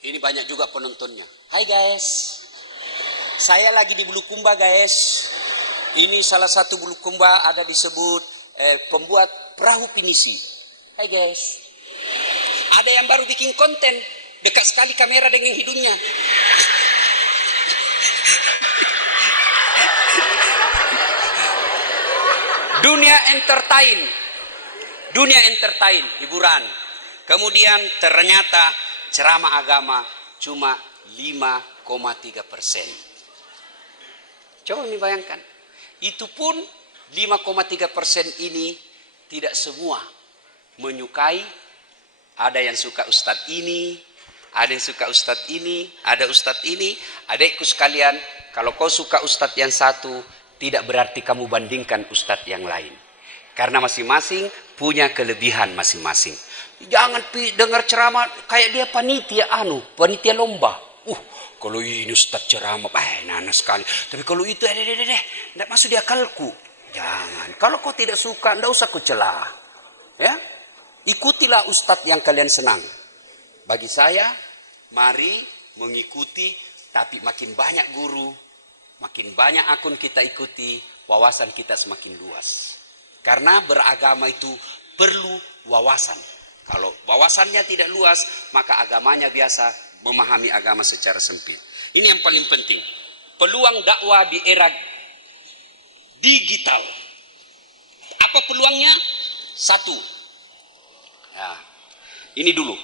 Ini banyak juga penontonnya. Hai guys, saya lagi di Bulukumba guys. Ini salah satu Bulukumba ada disebut pembuat perahu pinisi. Hai guys. Ada yang baru bikin konten, dekat sekali kamera dengan hidungnya. Dunia entertain, hiburan. Kemudian ternyata ceramah agama cuma 5,3%. Coba nih bayangkan. Itu pun 5,3% ini tidak semua menyukai. Ada yang suka ustadz ini, ada yang suka ustadz ini, ada ustadz ini. Adikku sekalian, kalau kau suka ustadz yang satu, tidak berarti kamu bandingkan ustadz yang lain. Karena masing-masing punya kelebihan masing-masing. Jangan dengar ceramah kayak dia panitia lomba. Kalau ini ustadz ceramah, nanas sekali. Tapi kalau itu, tidak masuk di akalku. Jangan. Kalau kau tidak suka, tidak usah kau celah. Ya, ikutilah ustadz yang kalian senang. Bagi saya, mari mengikuti, tapi makin banyak guru, makin banyak akun kita ikuti, wawasan kita semakin luas. Karena beragama itu perlu wawasan. Kalau wawasannya tidak luas, maka agamanya biasa memahami agama secara sempit. Ini yang paling penting. Peluang dakwah di era digital. Apa peluangnya? Satu. Ya, ini dulu.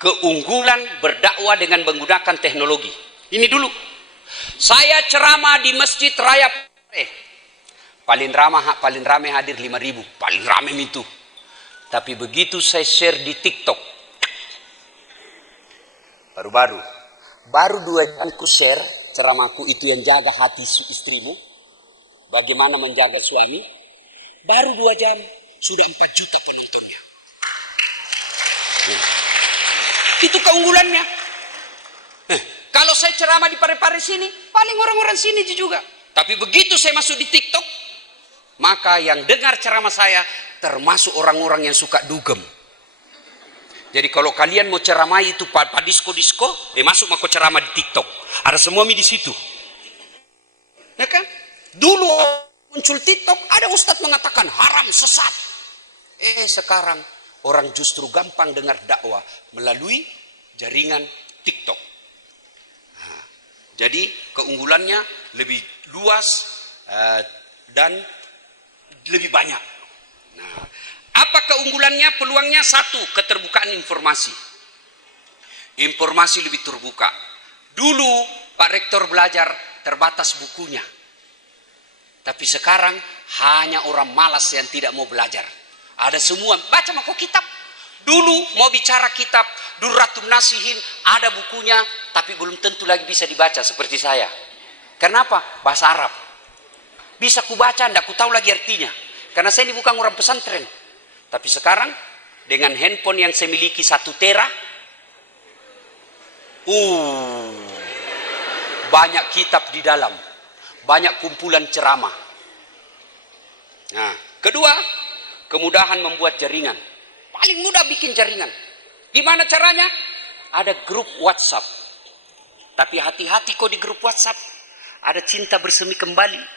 Keunggulan berdakwah dengan menggunakan teknologi. Ini dulu. Saya ceramah di Masjid Raya paling ramai hadir 5.000, paling ramai itu. Tapi begitu saya share di TikTok, baru 2 jam ku share ceramahku itu yang jaga hati istrimu, bagaimana menjaga suami. Baru 2 jam sudah 4 juta penontonnya. Itu keunggulannya. Kalau saya ceramah di Parepare sini, paling orang-orang sini juga. Tapi begitu saya masuk di TikTok, maka yang dengar ceramah saya termasuk orang-orang yang suka dugem. Jadi kalau kalian mau ceramah itu pada disko, masuk mau ceramah di TikTok. Ada semua di situ. Ya kan? Dulu muncul TikTok, ada ustadz mengatakan haram, sesat. Sekarang orang justru gampang dengar dakwah melalui jaringan TikTok. Nah, jadi keunggulannya lebih luas dan lebih banyak. Nah, apa keunggulannya? Peluangnya satu, keterbukaan informasi. Informasi lebih terbuka. Dulu Pak Rektor belajar terbatas bukunya. Tapi sekarang hanya orang malas yang tidak mau belajar. Ada semua, baca mako kitab. Dulu mau bicara kitab, Durratun Nasihin, ada bukunya, tapi belum tentu lagi bisa dibaca seperti saya. Kenapa? Bahasa Arab. Bisa ku baca, tidak ku tahu lagi artinya. Karena saya ini bukan orang pesantren. Tapi sekarang, dengan handphone yang saya miliki 1 tera, banyak kitab di dalam. Banyak kumpulan ceramah. Nah, kedua, kemudahan membuat jaringan. Paling mudah bikin jaringan. Gimana caranya? Ada grup WhatsApp. Tapi hati-hati kok di grup WhatsApp. Ada cinta bersemi kembali.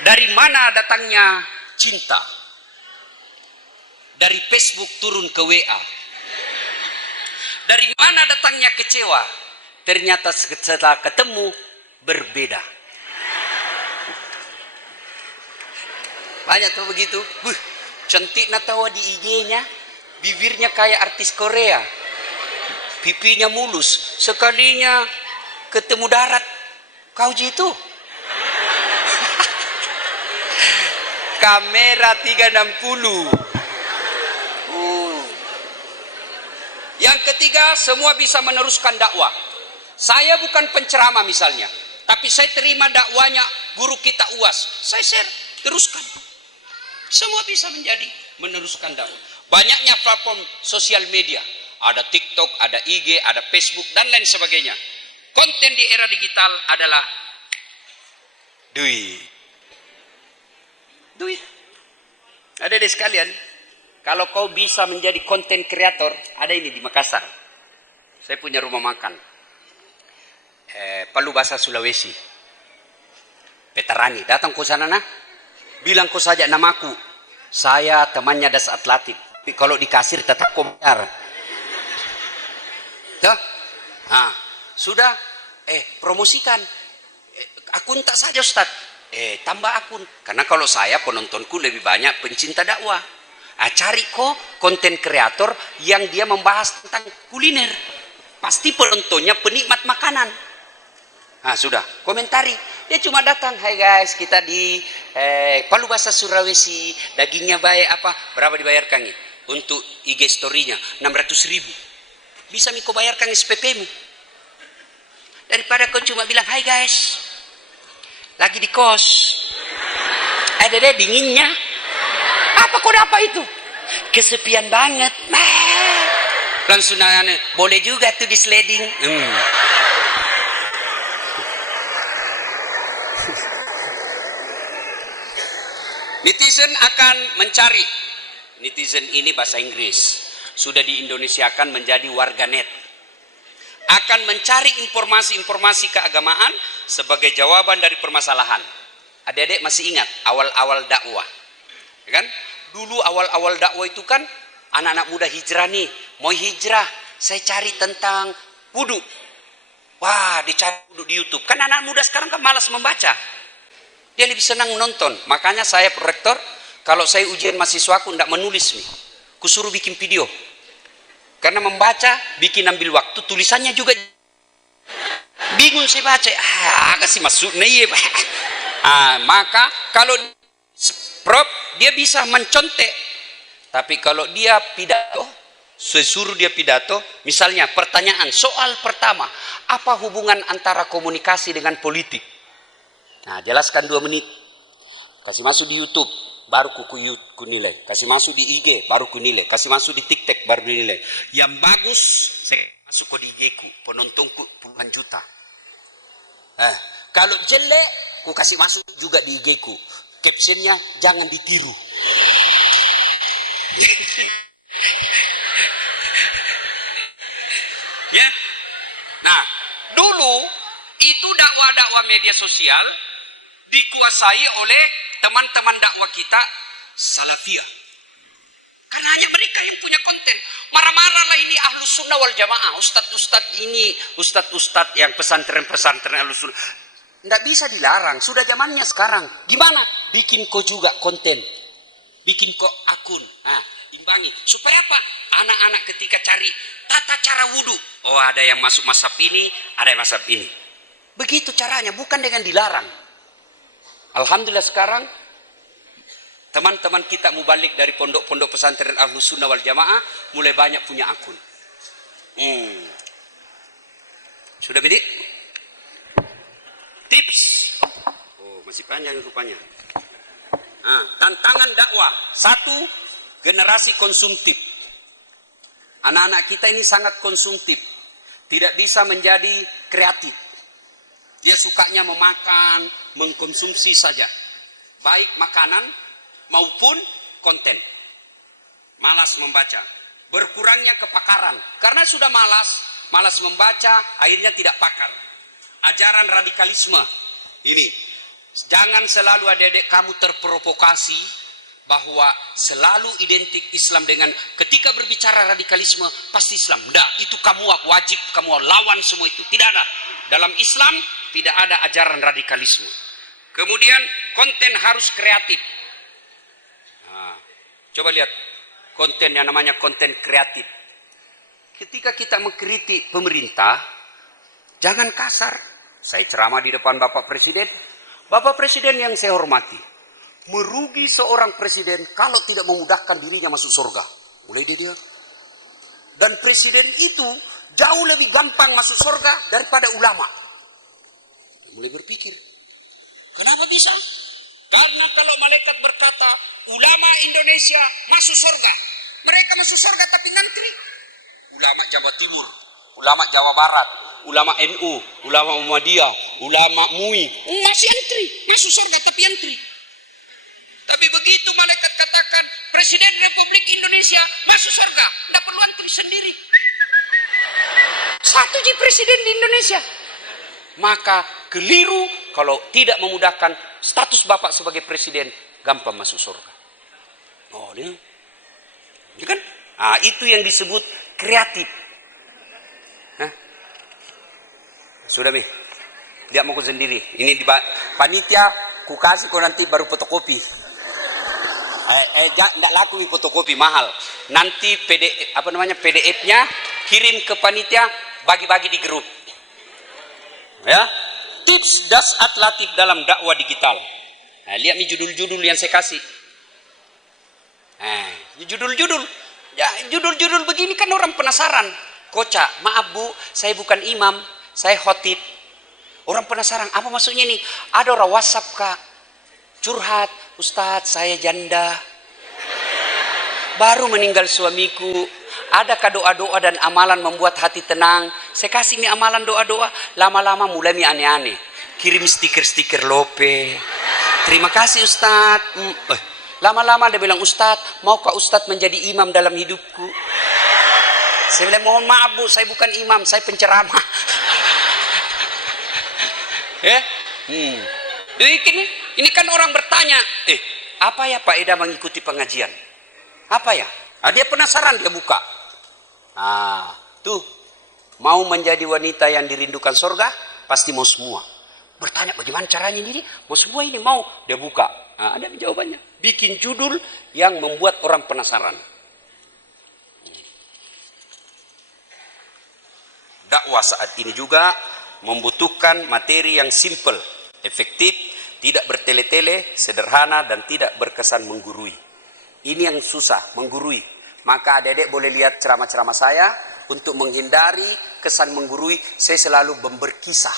Dari mana datangnya cinta? Dari Facebook turun ke WA. Dari mana datangnya kecewa? Ternyata setelah ketemu berbeda. Banyak tuh begitu. Cantik natawa di IG-nya. Bibirnya kayak artis Korea. Pipinya mulus. Sekalinya ketemu darat. Kau jitu. Kamera 360. Yang ketiga, semua bisa meneruskan dakwah. Saya bukan penceramah misalnya, tapi saya terima dakwanya guru kita UAS. Saya share, teruskan. Semua bisa menjadi meneruskan dakwah. Banyaknya platform sosial media. Ada TikTok, ada IG, ada Facebook, dan lain sebagainya. Konten di era digital adalah duit. Ada deh sekalian, kalau kau bisa menjadi konten kreator, ada ini di Makassar. Saya punya rumah makan. Palu Bahasa Sulawesi. Petarani, datang ke sana nah. Bilang kau saja namaku. Saya temannya Das Atlantik. Kalau dikasir tetap komentar. Nah, sudah. Promosikan. Akun tak saja Ustaz. Tambah akun. Karena kalau saya penontonku lebih banyak pencinta dakwah. Cari kok konten kreator yang dia membahas tentang kuliner. Pasti penontonnya penikmat makanan. Nah sudah, komentari. Dia cuma datang, hai guys, kita di Palu Bahasa Sulawesi, dagingnya baik apa? Berapa dibayarkan ini? Untuk IG story-nya, 600.000. Bisa Miko bayarkan SPP-mu. Daripada kau cuma bilang, hai guys, lagi di kos. Dede dinginnya. Apa kau dapat itu? Kesepian banget. Langsung nanya, boleh juga tuh di sliding. Netizen akan mencari. Netizen ini bahasa Inggris. Sudah diindonesiakan menjadi warganet. Akan mencari informasi-informasi keagamaan sebagai jawaban dari permasalahan. Adik-adik masih ingat awal-awal dakwah. Ya kan? Dulu awal-awal dakwah itu kan anak-anak muda hijrah nih. Mau hijrah, saya cari tentang wudu. Wah, dicari wudu di YouTube. Kan anak muda sekarang kan malas membaca. Dia lebih senang nonton. Makanya saya rektor, kalau saya ujian mahasiswaku tidak menulis nih. Kusuruh bikin video. Karena membaca, bikin ambil waktu, tulisannya juga bingung saya baca. Kasih maksudnya iya. Maka kalau Prof, dia bisa mencontek. Tapi kalau dia pidato, saya suruh dia pidato, misalnya pertanyaan, soal pertama, apa hubungan antara komunikasi dengan politik? Nah, jelaskan 2 menit. Kasih masuk di YouTube, baru ku nilai. Kasih masuk di IG, baru ku nilai. Kasih masuk di TikTok, baru dinilai. Yang bagus, saya masuk ke di IG ku, penontonku puluhan juta. Kalau jelek, ku kasih masuk juga di IG ku. Captionnya, jangan ditiru. Ya. Nah, dulu itu dakwah-dakwah media sosial dikuasai oleh teman-teman dakwah kita Salafiyah. Karena hanya mereka yang punya konten. Marah-marahlah ini Ahlus Sunnah wal Jamaah. Ustadz-ustadz ini, ustadz-ustadz yang pesantren-pesantren Ahlus Sunnah. Tidak bisa dilarang, sudah zamannya sekarang. Gimana? Bikin kau juga konten. Bikin kau akun. Nah, imbangi. Supaya apa? Anak-anak ketika cari tata cara wudhu. Oh, ada yang masuk mazhab ini, ada yang mazhab ini. Begitu caranya, bukan dengan dilarang. Alhamdulillah sekarang teman-teman kita mubalik dari pondok-pondok pesantren Ahlus Sunnah wal Jamaah mulai banyak punya akun. Sudah bidik? Tips. Oh, masih panjang rupanya. Tantangan dakwah. 1, generasi konsumtif. Anak-anak kita ini sangat konsumtif. Tidak bisa menjadi kreatif. Dia sukanya memakan, mengkonsumsi saja. Baik makanan maupun konten. Malas membaca. Berkurangnya kepakaran. Karena sudah malas membaca, akhirnya tidak pakar. Ajaran radikalisme. Ini. Jangan selalu adik-adik kamu terprovokasi bahwa selalu identik Islam dengan ketika berbicara radikalisme pasti Islam. Tidak, itu kamu wajib, kamu lawan semua itu. Tidak ada. Dalam Islam tidak ada ajaran radikalisme. Kemudian konten harus kreatif. Coba lihat konten yang namanya konten kreatif. Ketika kita mengkritik pemerintah, jangan kasar. Saya ceramah di depan Bapak Presiden. Bapak Presiden yang saya hormati. Merugi seorang presiden kalau tidak memudahkan dirinya masuk surga. Mulai dia. Dan presiden itu jauh lebih gampang masuk surga daripada ulama. Mulai berpikir. Kenapa bisa? Karena kalau malaikat berkata, ulama Indonesia masuk surga. Mereka masuk surga tapi ngantri. Ulama Jawa Timur, ulama Jawa Barat, ulama NU, ulama Muhammadiyah, ulama MUI, masih antri, masuk surga tapi antri. Tapi begitu malaikat katakan Presiden Republik Indonesia masuk surga, tidak perlu antri sendiri. Satu ji presiden di Indonesia. Maka keliru kalau tidak memudahkan status Bapak sebagai presiden, gampang masuk surga. Oh, ini kan? Itu yang disebut kreatif. Hah? Sudah, Mi. Dia mau sendiri. Ini di panitia, ku kasih kau nanti baru fotokopi. Enggak laku fotokopi, mahal. Nanti PDF-nya kirim ke panitia, bagi-bagi di grup. Ya, tips dasar latif dalam dakwah digital. Lihat nih judul-judul yang saya kasih. Judul-judul. Ya, judul-judul begini kan orang penasaran. Kocak, maaf Bu, saya bukan imam, saya khotib. Orang penasaran, apa maksudnya nih? Ada orang WhatsApp Kak, curhat, Ustadz saya janda, baru meninggal suamiku. Adakah doa-doa dan amalan membuat hati tenang? Saya kasih nih amalan doa-doa, lama-lama mulai nih aneh-aneh. Kirim stiker-stiker lope. Terima kasih Ustadz. Lama-lama dia bilang, Ustadz, maukah Ustadz menjadi imam dalam hidupku? Saya bilang, mohon maaf Bu, saya bukan imam, saya penceramah. Ini kan orang bertanya, apa ya Pak Eda mengikuti pengajian? Apa ya? Dia penasaran, dia buka. Tuh, mau menjadi wanita yang dirindukan surga, pasti mau semua. Bertanya bagaimana caranya ini? Mau semua ini mau, dia buka. Ada jawabannya. Bikin judul yang membuat orang penasaran. Dakwah saat ini juga membutuhkan materi yang simple, efektif, tidak bertele-tele, sederhana, dan tidak berkesan menggurui. Ini yang susah, menggurui. Maka adik-adik boleh lihat ceramah-ceramah saya. Untuk menghindari kesan menggurui, saya selalu berkisah.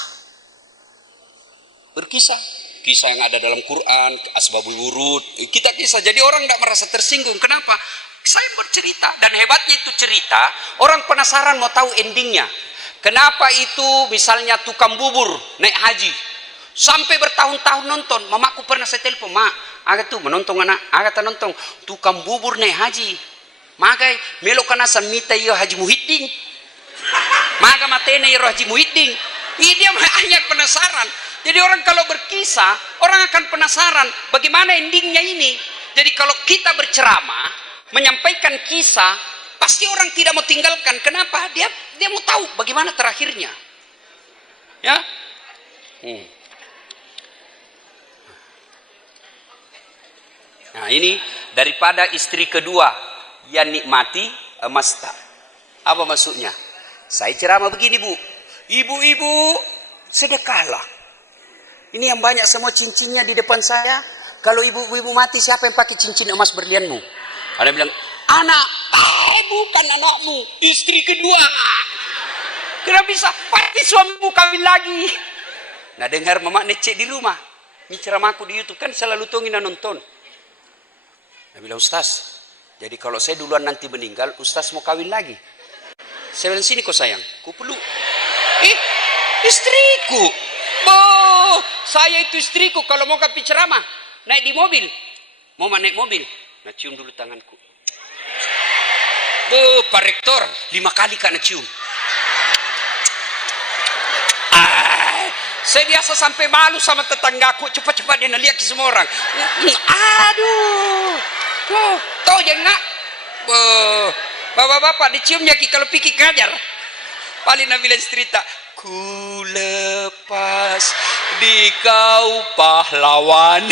Berkisah. Kisah yang ada dalam Quran, asbabul wurud. Kita kisah, jadi orang tidak merasa tersinggung. Kenapa? Saya bercerita. Dan hebatnya itu cerita, orang penasaran mau tahu endingnya. Kenapa itu misalnya tukang bubur naik haji sampai bertahun-tahun nonton. Mamaku pernah saya telepon, Mak, agak tuh menonton anak, agak nonton tukang bubur naik haji. Magai melok kana samita yo Haji Muhyiddin. Maga matena yo Haji Muhyiddin. Ini dia hanya penasaran. Jadi orang kalau berkisah, orang akan penasaran bagaimana endingnya ini. Jadi kalau kita berceramah, menyampaikan kisah, pasti orang tidak mau tinggalkan. Kenapa? Dia mau tahu bagaimana terakhirnya. Ya. Nah, ini daripada istri kedua yang nikmati emas tak. Apa maksudnya? Saya ceramah begini, Bu. Ibu-ibu, sedekahlah. Ini yang banyak semua cincinnya di depan saya. Kalau ibu-ibu mati, siapa yang pakai cincin emas berlianmu? Ada yang bilang, anak, bukan anakmu, istri kedua. Kenapa bisa? Pasti suamimu kawin lagi. Nah, dengar mama necek di rumah. Ini ceramahku di YouTube, kan selalu tungguin nonton. Dia bilang, Ustaz, jadi kalau saya duluan nanti meninggal, Ustaz mau kawin lagi. Saya bilang, sini kok sayang, ku peluk. Istriku. Saya itu istriku, kalau mau kapi ceramah, naik di mobil. Mau naik mobil, nah cium dulu tanganku. Pak Rektor, 5 kali kak cium. Saya biasa sampai malu sama tetanggaku, cepat-cepat dia lihat ke semua orang. Aduh. Tahu jangan. Bapak-bapak diciumnya kalau pikir ngajar. Paling Nabila cerita, ku lepas di kau pahlawan.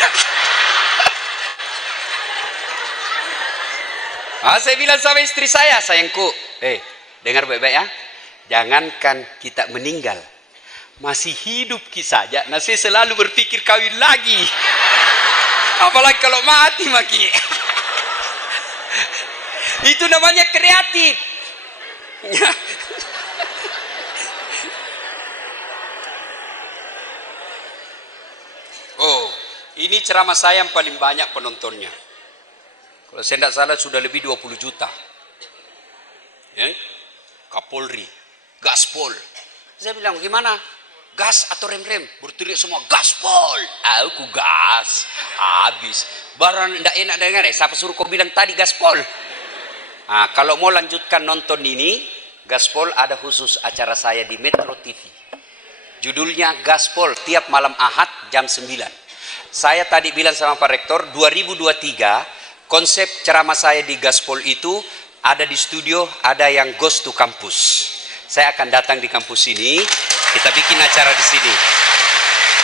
Saya bilang sama istri saya, sayangku, dengar baik-baik ya, jangankan kita meninggal, masih hidup kita saja, saya selalu berpikir kawin lagi, apalagi kalau mati maki. Itu namanya kreatif. Ini ceramah saya yang paling banyak penontonnya. Kalau saya tidak salah sudah lebih 20 juta. Ya? Kapolri, gaspol. Saya bilang, gimana? Gas atau rem-rem? Berteriak semua, gaspol. Aku gas. Habis. Barang tidak enak dengar. Siapa suruh kau bilang tadi gaspol? Kalau mau lanjutkan nonton ini, Gaspol ada khusus acara saya di Metro TV. Judulnya Gaspol tiap malam Ahad jam 9. Saya tadi bilang sama Pak Rektor, 2023 konsep ceramah saya di Gaspol itu ada di studio, ada yang ghost to kampus. Saya akan datang di kampus ini, kita bikin acara di sini.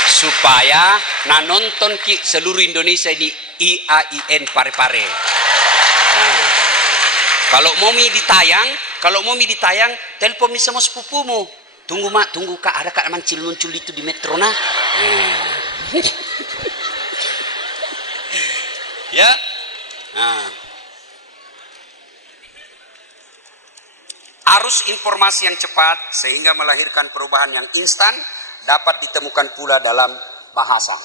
Supaya nonton seluruh Indonesia ini IAIN pare-pare. Nah, kalau mau ditayang, telepon mi sama sepupumu. Tunggu mak, tunggu kak, ada kak mancil muncul itu di Metro nah. Ya. Nah. Arus informasi yang cepat sehingga melahirkan perubahan yang instan dapat ditemukan pula dalam bahasa.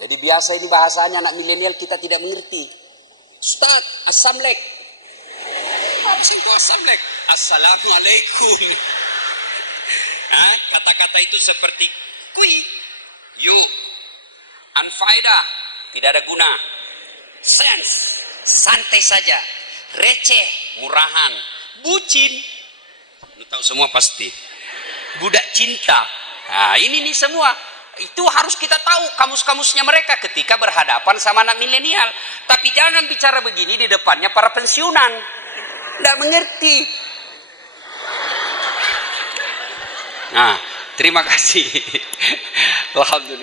Jadi biasa ini bahasanya anak milenial kita tidak mengerti. Ustaz, assalamualaikum. Assalamualaikum. Kata-kata itu seperti kui, yuk, anfaedah, tidak ada guna. Sense, santai saja. Receh, murahan. Bucin, lu tahu semua pasti. Budak cinta. Nah, ini nih semua. Itu harus kita tahu kamus-kamusnya mereka ketika berhadapan sama anak milenial. Tapi jangan bicara begini di depannya para pensiunan. Tidak mengerti. Nah, terima kasih. Alhamdulillah.